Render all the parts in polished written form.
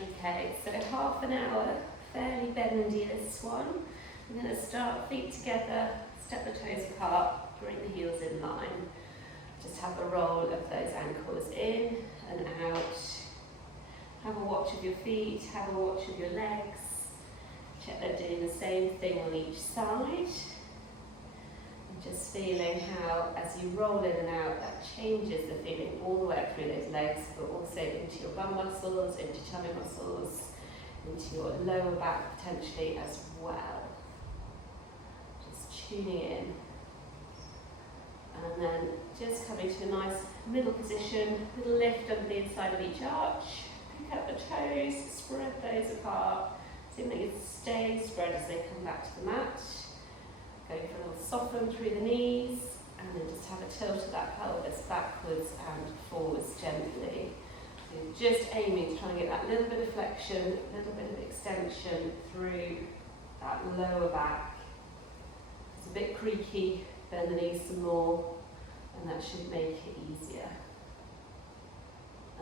Okay, so half an hour, fairly bendy this one. I'm going to start feet together, step the toes apart, bring the heels in line. Just have a roll of those ankles in and out. Have a watch of your feet, have a watch of your legs. Check they're doing the same thing on each side. And just feeling how, as you roll in and out, that changes the feeling all the way up through those legs, but also into your bum muscles, into tummy muscles, into your lower back potentially as well. Just tuning in. And then just coming to a nice middle position, little lift under the inside of each arch. Pick up the toes, spread those apart. See if they can stay spread as they come back to the mat. Going for a little soften through the knees, and then just have a tilt of that pelvis backwards and forwards gently. So just aiming to try and get that little bit of flexion, a little bit of extension through that lower back. It's a bit creaky, bend the knees some more, and that should make it easier.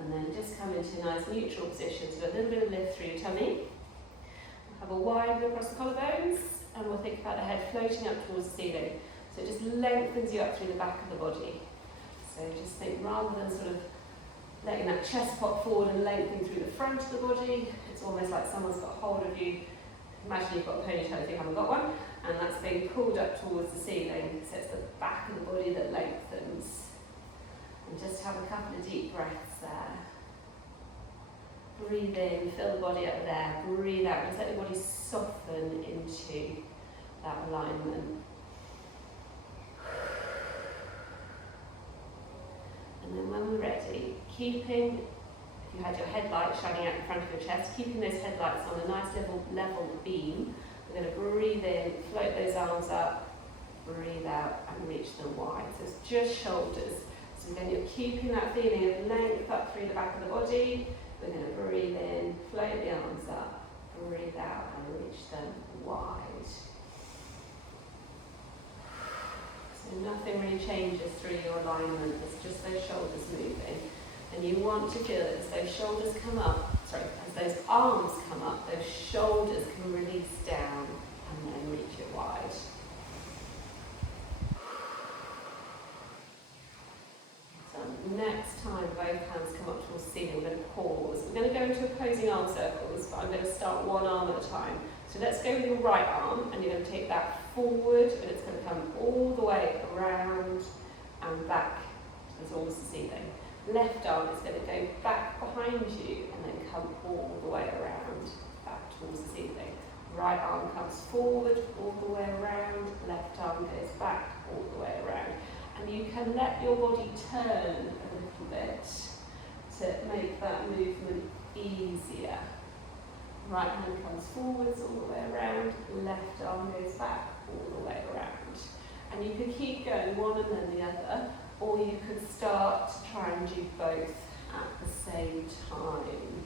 And then just come into a nice neutral position, so a little bit of lift through your tummy. Have a wide look across the collarbones, and we'll think about the head floating up towards the ceiling. So it just lengthens you up through the back of the body. So just think, rather than sort of letting that chest pop forward and lengthening through the front of the body, it's almost like someone's got hold of you. Imagine you've got a ponytail if you haven't got one, and that's being pulled up towards the ceiling. So it's the back of the body that lengthens. And just have a couple of deep breaths there. Breathe in, fill the body up there. Breathe out. Just let the body soften into that alignment. And then when we're ready, keeping, if you had your headlight shining out in front of your chest, keeping those headlights on a nice level beam. We're going to breathe in, float those arms up, breathe out, and reach them wide. So it's just shoulders. So again, you're keeping that feeling of length up through the back of the body. We're going to breathe in, float the arms up, breathe out, and reach them wide. So nothing really changes through your alignment, it's just those shoulders moving. And you want to feel it as those shoulders come up, as those arms come up, those shoulders can release down and then reach it wide. Next time both hands come up towards the ceiling, we're going to pause. We're going to go into opposing arm circles, but I'm going to start one arm at a time. So let's go with your right arm, and you're going to take that forward, and it's going to come all the way around and back towards the ceiling. Left arm is going to go back behind you and then come all the way around, back towards the ceiling. Right arm comes forward all the way around, left arm goes back all the way around. And you can let your body turn a little bit to make that movement easier. Right hand comes forwards all the way around, left arm goes back all the way around. And you can keep going one and then the other, or you could start to try and do both at the same time.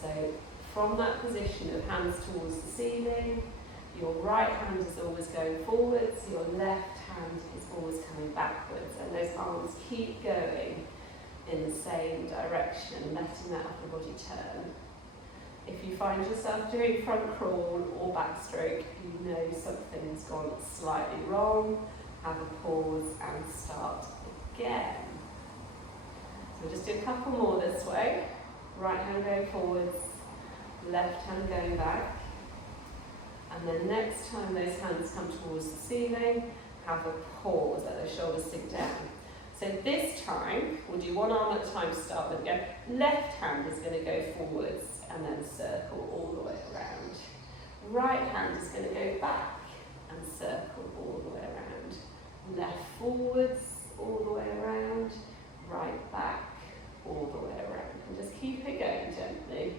So from that position of hands towards the ceiling, your right hand is always going forwards, your left hand is always coming backwards, and those arms keep going in the same direction, letting that upper body turn. If you find yourself doing front crawl or backstroke, you know something's gone slightly wrong, have a pause and start again. So we'll just do a couple more this way. Right hand going forwards, left hand going back. And then next time those hands come towards the ceiling, have a pause, let those shoulders sink down. So this time, we'll do one arm at a time to start with. Again, left hand is going to go forwards and then circle all the way around. Right hand is going to go back and circle all the way around. Left forwards, all the way around. Right back, all the way around. And just keep it going gently.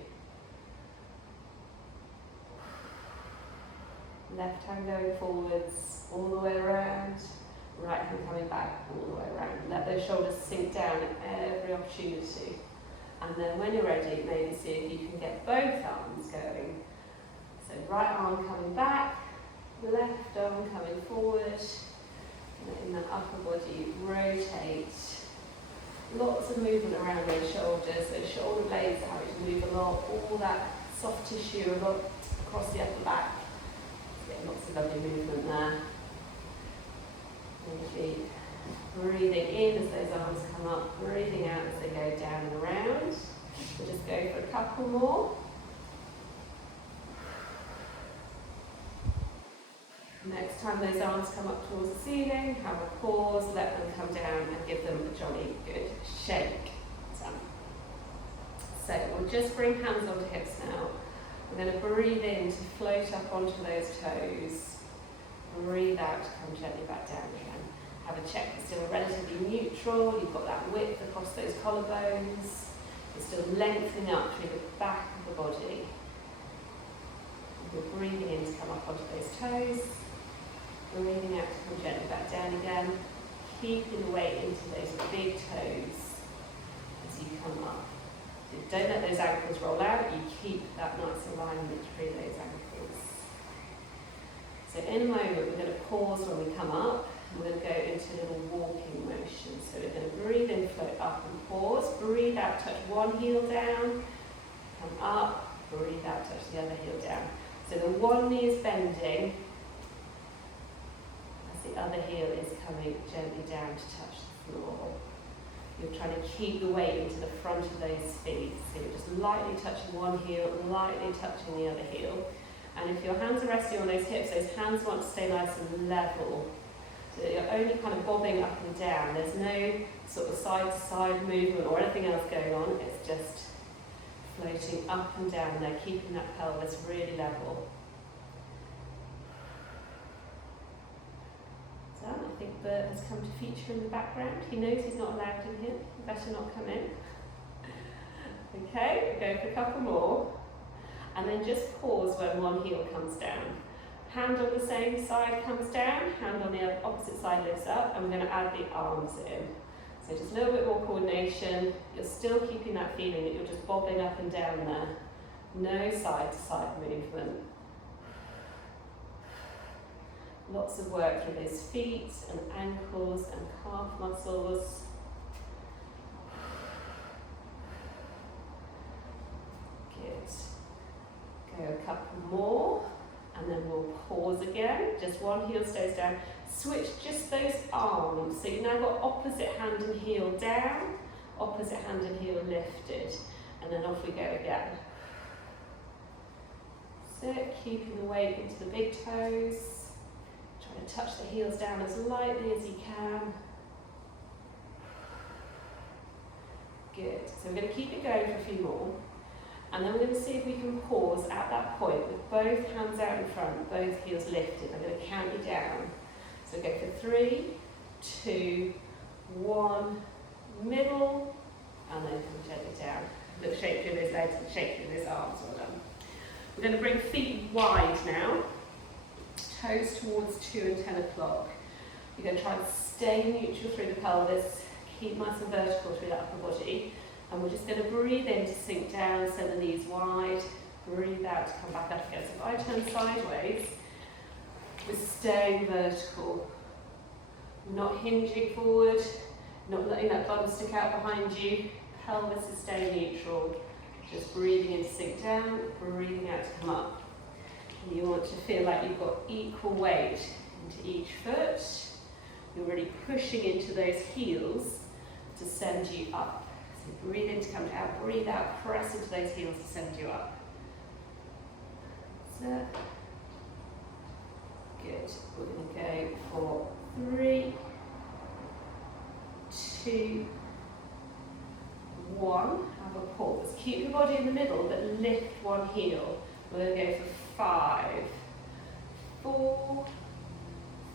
Left hand going forwards, all the way around. Right hand coming back, all the way around. Let those shoulders sink down at every opportunity. And then when you're ready, maybe see if you can get both arms going. So right arm coming back, left arm coming forward. Letting that upper body rotate Lots of movement around those shoulders. Those shoulder blades are having to move a lot. All that soft tissue a lot across the upper back. Getting lots of lovely movement there. And the feet. Breathing in as those arms come up. Breathing out as they go down and around. We'll just go for a couple more. Next time those arms come up towards the ceiling, have a pause, let them come down and give them a jolly good shake. So we'll just bring hands onto hips now. We're going to breathe in to float up onto those toes. Breathe out to come gently back down again. Have a check you're still relatively neutral. You've got that width across those collarbones. You're still lengthening up through the back of the body. You're breathing in to come up onto those toes. Breathing out to come gently back down again. Keeping the weight into those big toes as you come up. So don't let those ankles roll out. You keep that nice alignment through those ankles. So in a moment we're going to pause when we come up. We're going to go into a little walking motion. So we're going to breathe in, float up and pause. Breathe out, touch one heel down. Come up. Breathe out, touch the other heel down. So the one knee is bending. The other heel is coming gently down to touch the floor. You're trying to keep the weight into the front of those feet. So you're just lightly touching one heel, lightly touching the other heel. And if your hands are resting on those hips, those hands want to stay nice and level. So that you're only kind of bobbing up and down. There's no sort of side-to-side movement or anything else going on. It's just floating up and down there, keeping that pelvis really level. I think Bert has come to feature in the background. He knows he's not allowed in here. He better not come in. Okay, we'll go for a couple more. And then just pause when one heel comes down. Hand on the same side comes down, hand on the opposite side lifts up, and we're going to add the arms in. So just a little bit more coordination. You're still keeping that feeling that you're just bobbing up and down there. No side-to-side movement. Lots of work through those feet and ankles and calf muscles. Good. Go a couple more and then we'll pause again. Just one heel stays down. Switch just those arms. So you've now got opposite hand and heel down, opposite hand and heel lifted. And then off we go again. Sit, keeping the weight into the big toes. Try to touch the heels down as lightly as you can. Good. So we're going to keep it going for a few more. And then we're going to see if we can pause at that point with both hands out in front, both heels lifted. I'm going to count you down. So go for 3, 2, 1, middle, and then come gently down. Look, shake through those legs and shake through those arms. Well done. We're going to bring feet wide now. Toes towards 2 and 10 o'clock. You're going to try and stay neutral through the pelvis, keep nice and vertical through that upper body. And we're just going to breathe in to sink down, send the knees wide. Breathe out to come back up again. So if I turn sideways, we're staying vertical. Not hinging forward, not letting that bum stick out behind you. Pelvis is staying neutral. Just breathing in to sink down, breathing out to come up. And you want to feel like you've got equal weight into each foot. You're really pushing into those heels to send you up. So breathe in to come down, breathe out, press into those heels to send you up. So, good. We're going to go for 3, 2, 1. Have a pause. Keep your body in the middle, but lift one heel. We're going to go for 5, 4,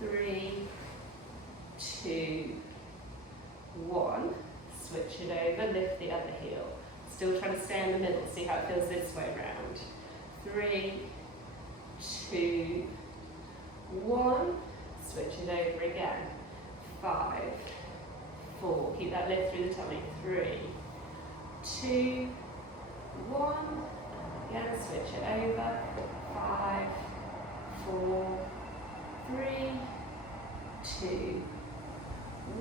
3, 2, 1. Switch it over, lift the other heel. Still trying to stay in the middle, see how it feels this way round. 3, 2, 1. Switch it over again. 5, 4. Keep that lift through the tummy. 3, 2, 1. Again, switch it over. 5, 4, 3, 2,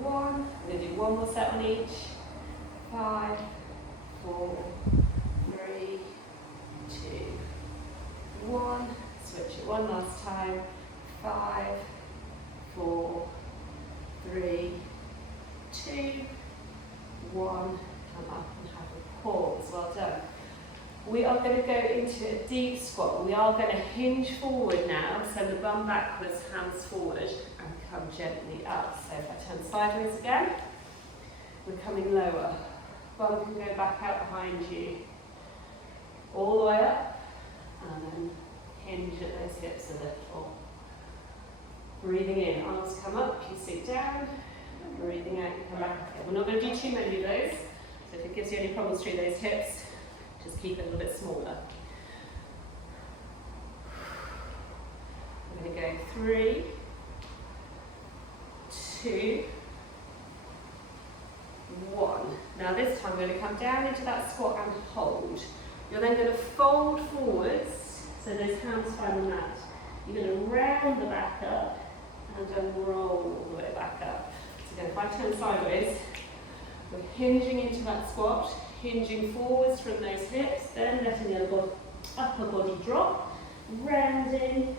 1. We're going to do one more set on each. come up and have a pause. Well done. We are going to go into a deep squat. We are going to hinge forward now, so the bum backwards, hands forward, and come gently up. So if I turn sideways again, we're coming lower. Bum can go back out behind you, all the way up, and then hinge at those hips a little. Breathing in, arms come up, you sink down, and breathing out, you come back up again. We're not going to do too many of those, so if it gives you any problems through those hips, just keep it a little bit smaller. We're going to go 3, 2, 1. Now this time we're going to come down into that squat and hold. You're then going to fold forwards, so those hands find the mat. You're going to round the back up and then roll all the way back up. So again, if I turn sideways, we're hinging into that squat, hinging forwards from those hips, then letting the upper body drop, rounding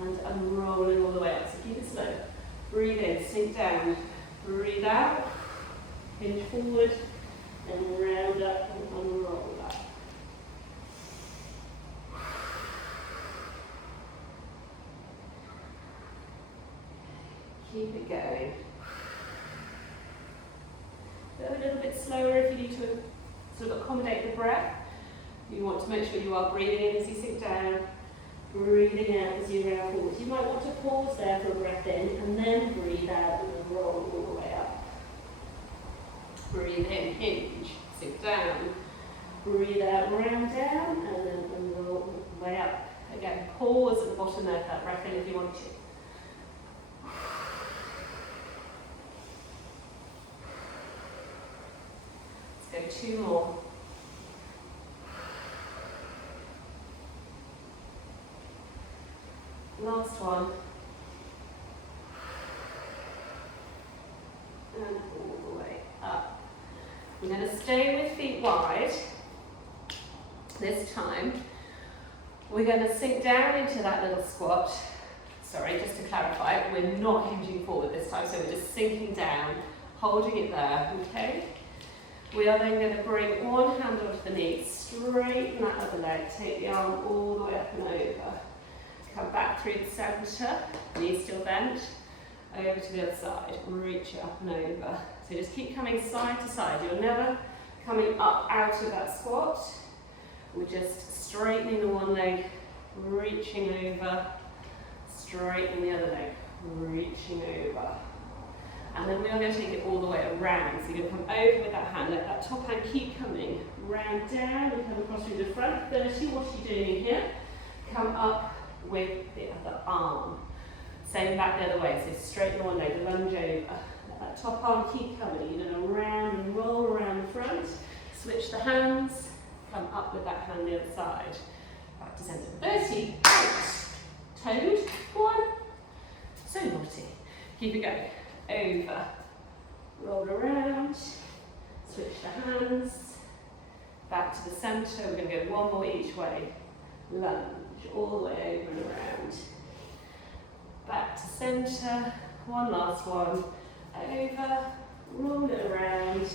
and unrolling all the way up. So keep it slow. Breathe in, sink down, breathe out, hinge forward, and round up and unroll up. Keep it going. Go a little bit slower if you need to sort of accommodate the breath. You want to make sure you are breathing in as you sink down, breathing out as you round forward. You might want to pause there for a breath in and then breathe out and then roll all the way up. Breathe in, hinge, sink down, breathe out, round down, and then roll all the way up. Again, pause at the bottom there for that breath in if you want to. Let's go 2 more. Last one. And all the way up. We're going to stay with feet wide. This time, we're going to sink down into that little squat. Sorry, just to clarify, we're not hinging forward this time, so we're just sinking down, holding it there, okay? We are then going to bring one hand onto the knee, straighten that other leg, take the arm all the way up and over. Come back through the centre, knees still bent, over to the other side, reach it up and over. So just keep coming side to side. You're never coming up out of that squat. We're just straightening the one leg, reaching over, straightening the other leg, reaching over. And then we are going to take it all the way around. So you're going to come over with that hand, let that top hand keep coming, round down and come across through the front. 30, what are you doing here? Come up with the other arm. Same back the other way, so straighten the one leg, lunge over. Let that top arm keep coming. You're going to round and roll around the front. Switch the hands, come up with that hand the other side. Back to centre. 30, out. Toad, 1. So naughty. Keep it going. Over, roll around, switch the hands, back to the centre. We're going to go 1 more each way. Lunge all the way over and around. Back to centre, 1 last one. Over, roll it around,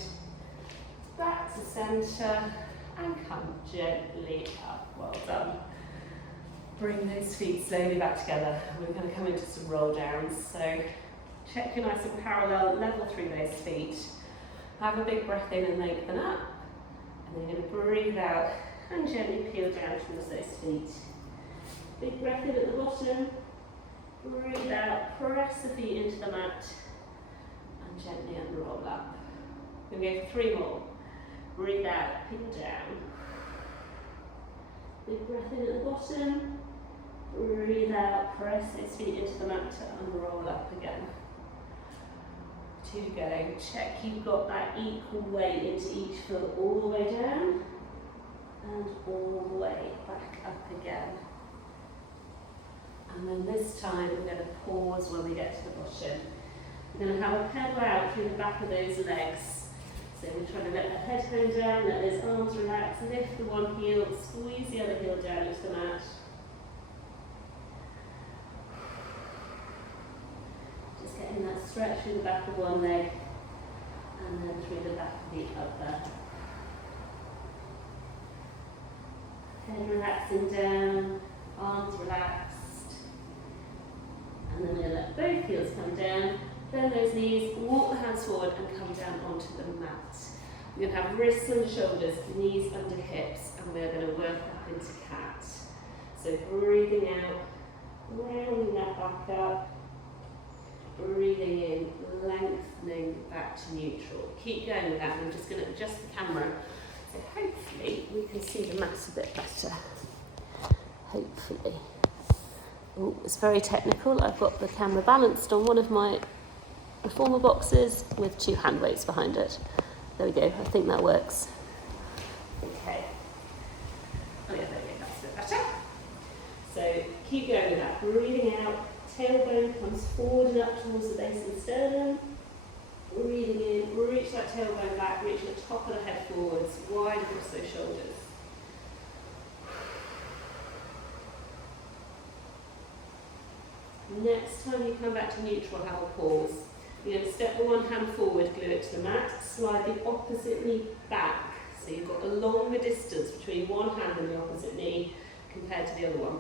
back to centre, and come gently up. Well done. Bring those feet slowly back together. We're going to come into some roll downs. So check you're nice and parallel, level through those feet. Have a big breath in and lengthen up. And then you're going to breathe out and gently peel down towards those feet. Big breath in at the bottom. Breathe out, press the feet into the mat. And gently unroll up. We're going to go for 3 more. Breathe out, peel down. Big breath in at the bottom. Breathe out, press those feet into the mat to unroll up again. 2 to go. Check you've got that equal weight into each foot all the way down and all the way back up again. And then this time we're going to pause when we get to the bottom. We're going to have a pedal out through the back of those legs. So we're trying to let the head hang down, let those arms relax, lift the one heel, squeeze the other heel down into the mat. Just getting that stretch through the back of one leg. and then through the back of the other. Head relaxing down, arms relaxed. And then we're going to let both heels come down, bend those knees, walk the hands forward and come down onto the mat. We're going to have wrists under shoulders, knees under hips, and we're going to work up into cat. So breathing out, rounding that back up, breathing in, lengthening back to neutral. Keep going with that. I'm just going to adjust the camera so hopefully we can see the mat a bit better. Hopefully. Oh, it's very technical. I've got the camera balanced on one of my reformer boxes with 2 hand weights behind it. There we go. I think that works. Okay. Oh yeah, there we go. That's a bit better. So keep going with that. Breathing out. Tailbone comes forward and up towards the base of the sternum. Breathing in, reach that tailbone back, reach the top of the head forwards, wide across those shoulders. Next time you come back to neutral, have a pause. You're going to step the one hand forward, glue it to the mat, slide the opposite knee back. So you've got a longer distance between one hand and the opposite knee compared to the other one.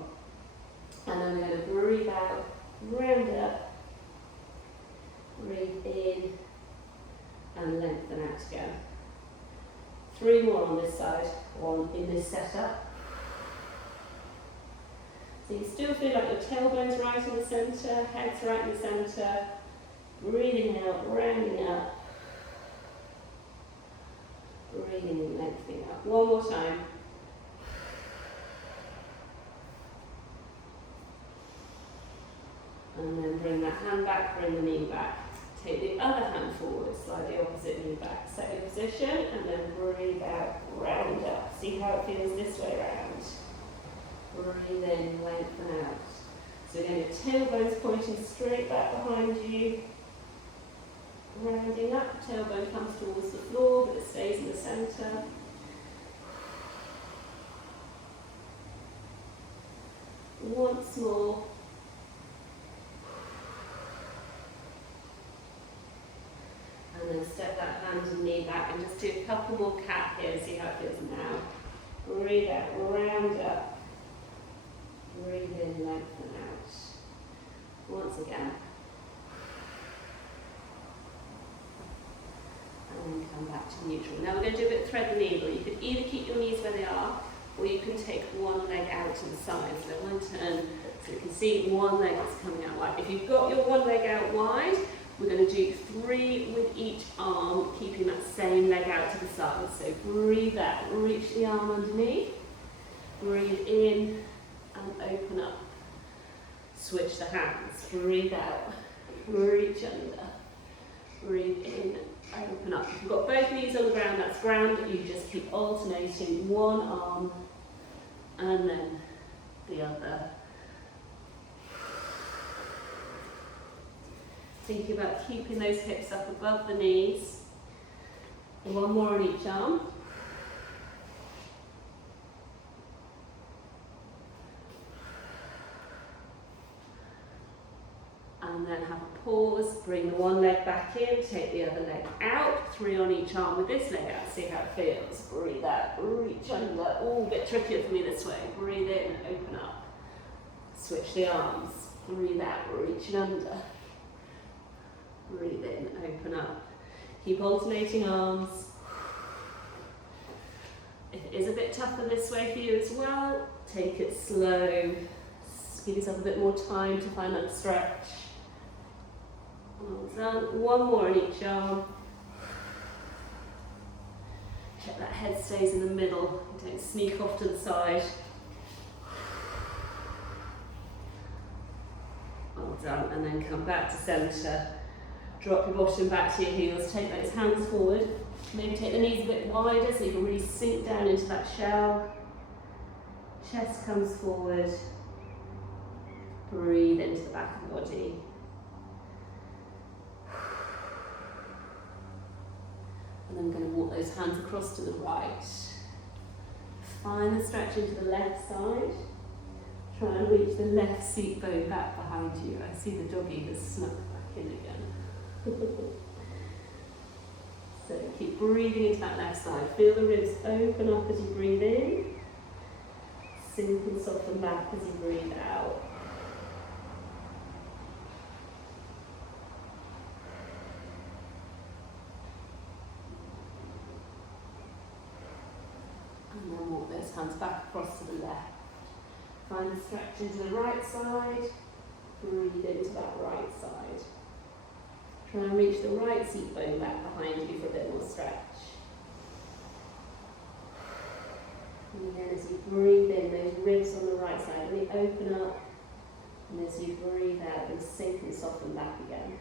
And then we're going to breathe out, round up, breathe in, and lengthen out again. 3 more on this side, 1 in this setup. So you still feel like your tailbone's right in the centre, head's right in the centre. Breathing out, rounding up. Breathing in, lengthening up. 1 more time. And then bring that hand back, bring the knee back. Take the other hand forward, slide the opposite knee back. Set your position and then breathe out, round up. See how it feels this way around. Breathe in, lengthen out. So again, your tailbone's pointing straight back behind you. Rounding up, tailbone comes towards the floor, but it stays in the centre. Once more. And then step that hand and knee back and just do a couple more cat here, see how it feels now. Breathe out, round up. Breathe in, lengthen out. Once again. And then come back to neutral. Now we're going to do a bit of thread the needle. You could either keep your knees where they are, or you can take one leg out to the side. So one turn, so you can see one leg is coming out wide. If you've got your one leg out wide, we're going to do 3 with each arm, keeping that same leg out to the side. So breathe out, reach the arm underneath. Breathe in and open up. Switch the hands. Breathe out, reach under. Breathe in, open up. If you've got both knees on the ground, that's grand. You just keep alternating one arm and then the other. Thinking about keeping those hips up above the knees. And 1 more on each arm. And then have a pause, bring the one leg back in, take the other leg out, 3 on each arm with this leg out, see how it feels. Breathe out, reach under. Oh, a bit trickier for me this way. Breathe in, open up. Switch the arms. Breathe out, reach under. Breathe in, open up. Keep alternating arms. If it is a bit tougher this way for you as well, take it slow. Give yourself a bit more time to find that stretch. Well done. 1 more on each arm. Check that head stays in the middle. Don't sneak off to the side. Well done. And then come back to centre. Drop your bottom back to your heels. Take those hands forward. Maybe take the knees a bit wider so you can really sink down into that shell. Chest comes forward. Breathe into the back of the body. And then I'm going to walk those hands across to the right. Find the stretch into the left side. Try and reach the left seat bone back behind you. I see the doggy has snuck back in again. So keep breathing into that left side. Feel the ribs open up as you breathe in. Sink and soften back as you breathe out. And then walk those hands back across to the left. Find the stretch into the right side. Breathe into that right side. Try and reach the right seat bone back behind you for a bit more stretch. And again, as you breathe in, those ribs on the right side really open up. And as you breathe out, they sink and soften back again.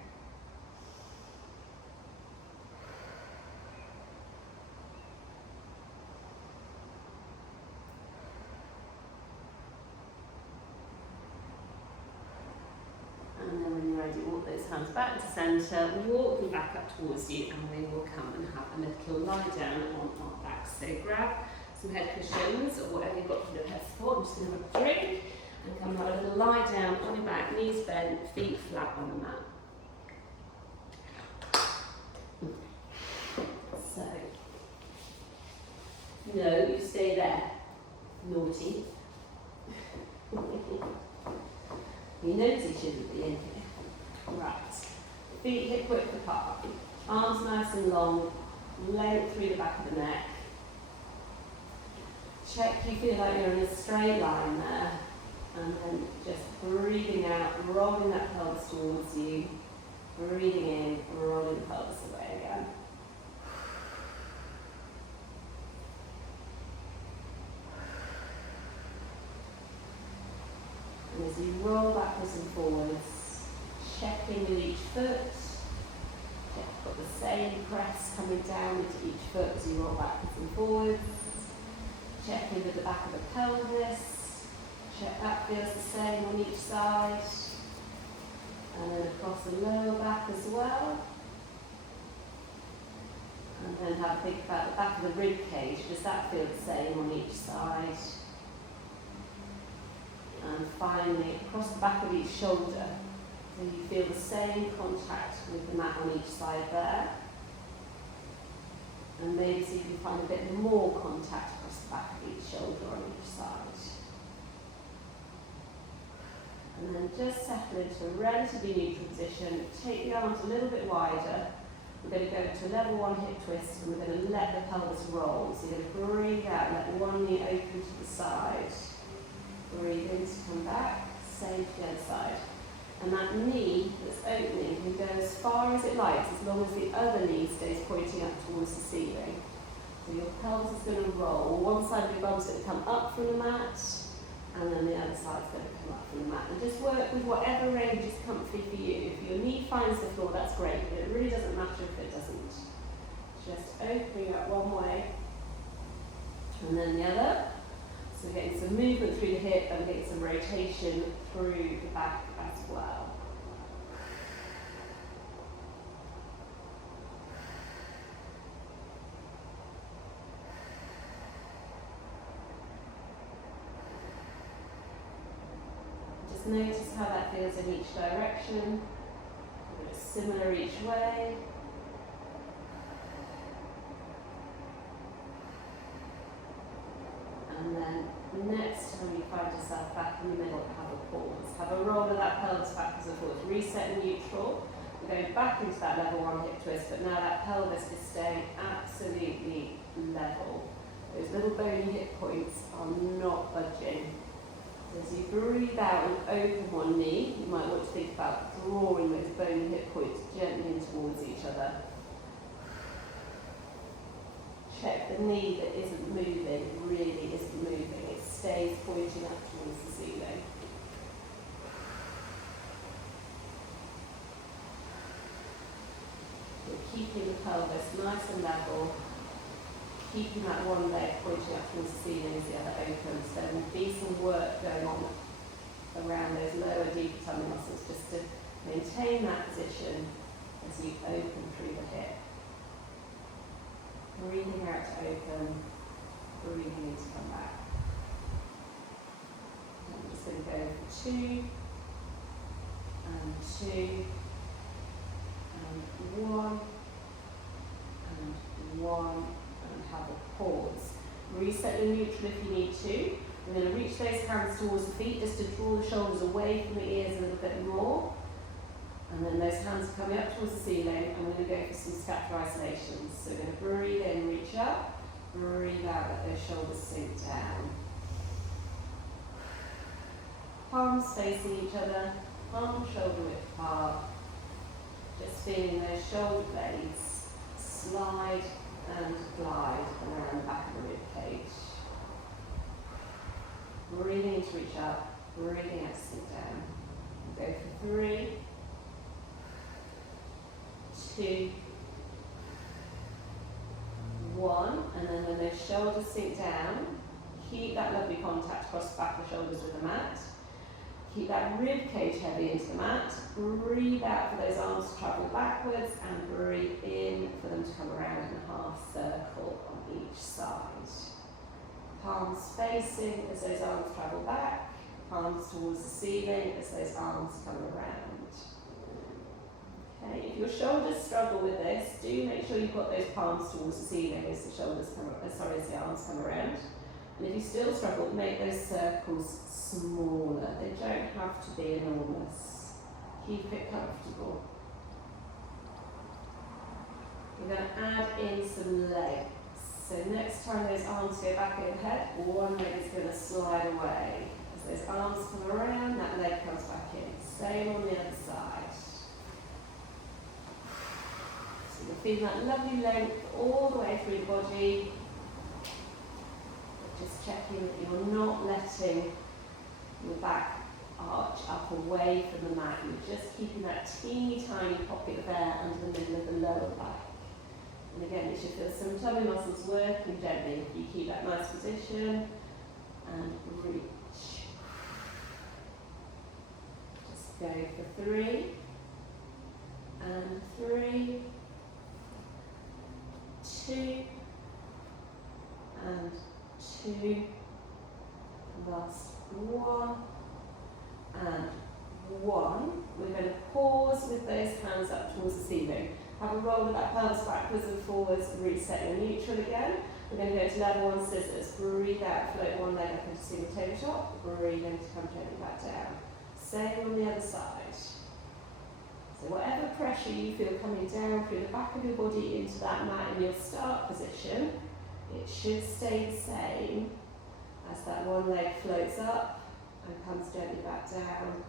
And then when you're ready, walk those hands back to centre, walk them back up towards you, and we will come and have a little lie down on our back. So grab some head cushions or whatever you've got for your head support. I'm just going to have a drink and come have a little lie down on your back, knees bent, feet flat on the mat. So, no, you stay there, naughty. You knows he shouldn't be in here. Right, feet hip width apart, arms nice and long, length through the back of the neck. Check you feel like you're in a straight line there, and then just breathing out, rolling that pelvis towards you, breathing in, rolling the pelvis away again. And as you roll backwards and forwards, checking with each foot, check you've got the same press coming down into each foot as you roll backwards and forwards. Checking with the back of the pelvis, check that feels the same on each side. And then across the lower back as well. And then have a think about the back of the rib cage, does that feel the same on each side? And finally, across the back of each shoulder, so you feel the same contact with the mat on each side there. And maybe see if you can find a bit more contact across the back of each shoulder on each side. And then just settle into a relatively neutral position. Take the arms a little bit wider. We're going to go to level one hip twist, and we're going to let the pelvis roll. So you're going to breathe out, let one knee open to the side. Breathe in to come back, same to the other side. And that knee that's opening can go as far as it likes, as long as the other knee stays pointing up towards the ceiling. So your pelvis is going to roll. One side of your bum's going to come up from the mat, and then the other side's going to come up from the mat. And just work with whatever range is comfy for you. If your knee finds the floor, that's great, but it really doesn't matter if it doesn't. Just opening up one way, and then the other. So we're getting some movement through the hip and getting some rotation through the back as well. Just notice how that feels in each direction. It's similar each way. And then next time you find yourself back in the middle, have a pause. Have a roll of that pelvis backwards and forwards. Reset and neutral. We're going back into that level one hip twist, but now that pelvis is staying absolutely level. Those little bony hip points are not budging. As you breathe out and open one knee, you might want to think about drawing those bony hip points gently in towards each other. Check the knee that isn't moving, really isn't moving. It stays pointing up towards the ceiling. You're keeping the pelvis nice and level, keeping that one leg pointing up towards the ceiling as the other opens. There will be some work going on around those lower, deeper tummy muscles just to maintain that position as you open through the hip. Breathing out to open, breathing in to come back. And I'm just going to go for 2, and 2, and 1, and one, and have a pause. Reset your neutral if you need to. We're going to reach those hands towards the feet just to draw the shoulders away from the ears a little bit more. And then those hands are coming up towards the ceiling, and we're going to go for some scapular isolations. So we're going to breathe in, reach up, breathe out, let those shoulders sink down. Palms facing each other, palm shoulder width apart. Just feeling those shoulder blades slide and glide around the back of the rib cage. Breathing to reach up, breathing out to sink down. Go for 3, 2, 1, and then when those shoulders sink down, keep that lovely contact across the back of the shoulders with the mat. Keep that rib cage heavy into the mat. Breathe out for those arms to travel backwards, and breathe in for them to come around in a half circle on each side. Palms facing as those arms travel back, palms towards the ceiling as those arms come around. Okay, if your shoulders struggle with this, do make sure you've got those palms towards the ceiling as the shoulders come, as the arms come around. And if you still struggle, make those circles smaller. They don't have to be enormous. Keep it comfortable. We're going to add in some legs. So next time those arms go back overhead, one leg is going to slide away. As those arms come around, that leg comes back in. Same on the other side. So you're feeling that lovely length all the way through the body. Just checking that you're not letting your back arch up away from the mat. You're just keeping that teeny tiny pocket of air under the middle of the lower back. And again, you should feel some tummy muscles working gently if you keep that nice position and reach. Just go for 3 and 3, 2 and 2, last 1 and 1. We're going to pause with those hands up towards the ceiling. Have a roll of that pelvis backwards and forwards, reset your neutral again. We're going to go to level 1 scissors. Breathe out, float one leg up into single tabletop. Breathe in to come gently back down. Same on the other side. So whatever pressure you feel coming down through the back of your body into that mat in your start position, it should stay the same as that one leg floats up and comes gently back down,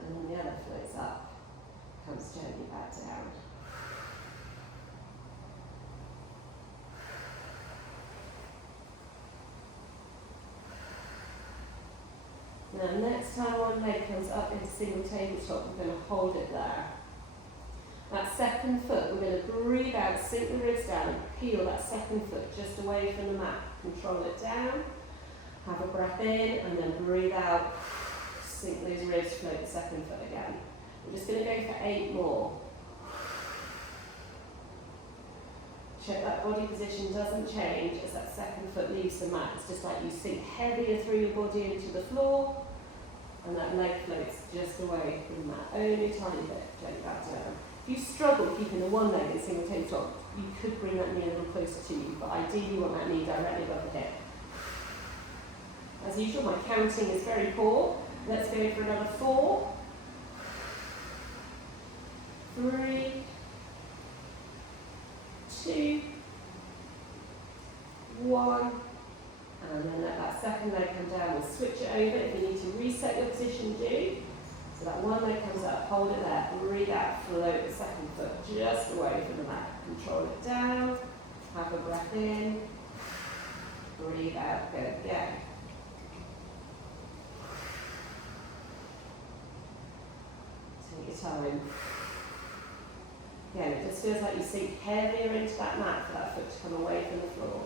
and then the other floats up, comes gently back down. Now next time one leg comes up into single tabletop, we're going to hold it there. That second foot, we're going to breathe out, sink the ribs down and peel that second foot just away from the mat. Control it down, have a breath in and then breathe out, sink those ribs, float the second foot again. We're just going to go for 8 more. Check that body position doesn't change as that second foot leaves the mat. It's just like you sink heavier through your body into the floor and that leg floats just away from the mat. Only a tiny bit, gently back down. If you struggle keeping the one leg in single tabletop, you could bring that knee a little closer to you, but ideally you want that knee directly above the hip. As usual, my counting is very poor. Let's go for another 4, 3, 2, 1, and then let that second leg come down. We'll switch it over. If you need to reset your position, do. So that one leg comes up, hold it there, breathe out, float the second foot just away from the mat. Control it down, have a breath in, breathe out, go again. Take your time. Again, it just feels like you sink heavier into that mat for that foot to come away from the floor.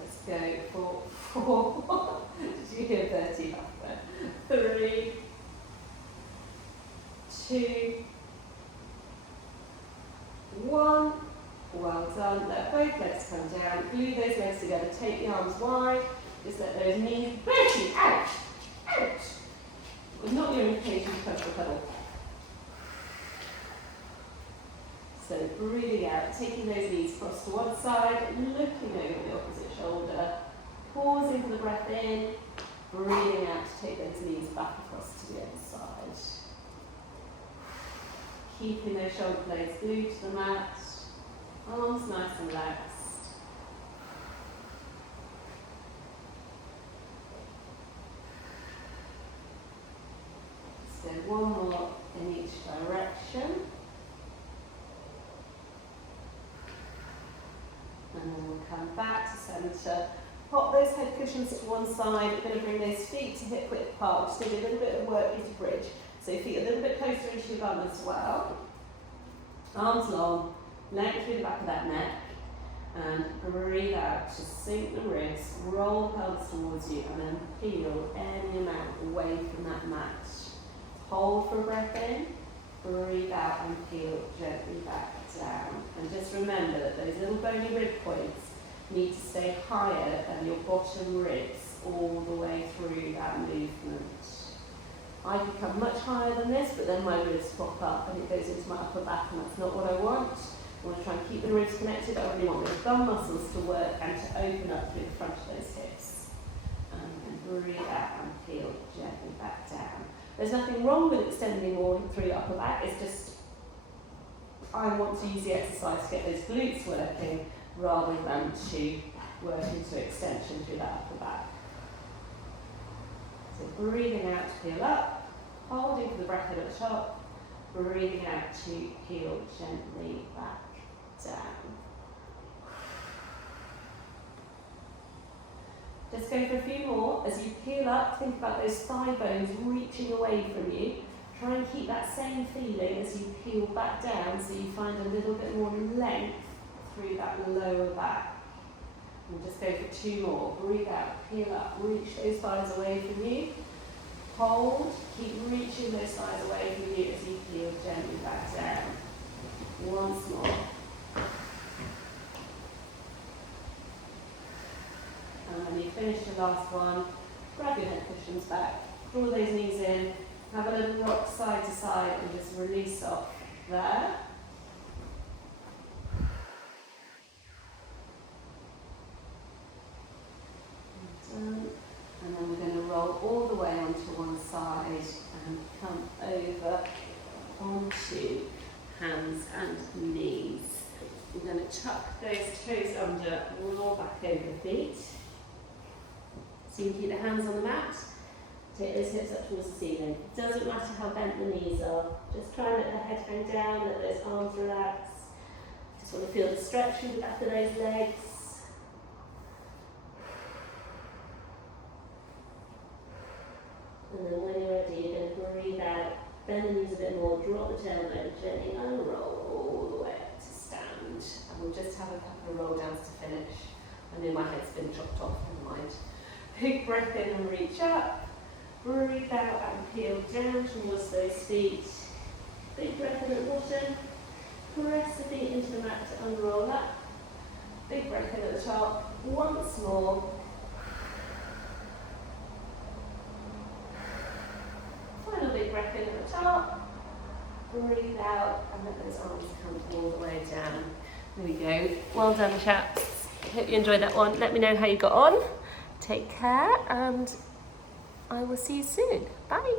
Let's go for 4. Did you hear 30 back there? 3, 2, 1. Well done. Let both legs come down. Glue those legs together. Take the arms wide. Just let those knees Bertie, out, out. With not your invitation to push the pedal. So breathing out, taking those knees across to one side, looking over the opposite shoulder, pausing for the breath in, breathing out to take those knees back across to the other side. Keeping those shoulder blades glued to the mat, arms nice and relaxed. So one more in each direction. And then we'll come back to centre. Pop those head cushions to one side. We're going to bring those feet to hip width apart. Just going to do a little bit of work here to bridge. So feet a little bit closer into your bum as well. Arms long, length through the back of that neck. And breathe out to sink the ribs, roll pelvis towards you, and then peel any amount away from that mat. Hold for a breath in, breathe out and peel gently back down. And just remember that those little bony rib points need to stay higher than your bottom ribs all the way through that movement. I could come much higher than this, but then my ribs pop up and it goes into my upper back, and that's not what I want. I want to try and keep the ribs connected. I really want those bum muscles to work and to open up through the front of those hips. And then breathe out and peel gently back down. There's nothing wrong with extending more through your upper back. It's just I want to use the exercise to get those glutes working rather than to work into extension through that upper back. So breathing out to peel up, holding for the breath in at the top, breathing out to peel gently back down. Just go for a few more. As you peel up, think about those thigh bones reaching away from you. Try and keep that same feeling as you peel back down, so you find a little bit more length through that lower back. And just go for two more. Breathe out, peel up, reach those thighs away from you. Hold, keep reaching those thighs away from you as you peel gently back down. Once more. And when you finish the last one, grab your head cushions back, draw those knees in, have a little rock side to side and just release off there. And then we're going to roll all the way onto one side and come over onto hands and knees. We're going to tuck those toes under, roll back over the feet. So you can keep the hands on the mat, take those hips up towards the ceiling. It doesn't matter how bent the knees are, just try and let the head hang down, let those arms relax. Just want to feel the stretch through the back of those legs. And then when you're ready, you're going to breathe out, bend the knees a bit more, drop the tailbone gently and roll all the way up to stand. And we'll just have a couple of roll downs to finish. I know my head's been chopped off, never mind. Big breath in and reach up. Breathe out and peel down towards those feet. Big breath in at the bottom. Press the feet into the mat to unroll up. Big breath in at the top. Once more. Final big breath in at the top. Breathe out and let those arms come all the way down. There we go. Well done, chaps. Hope you enjoyed that one. Let me know how you got on. Take care and I will see you soon. Bye.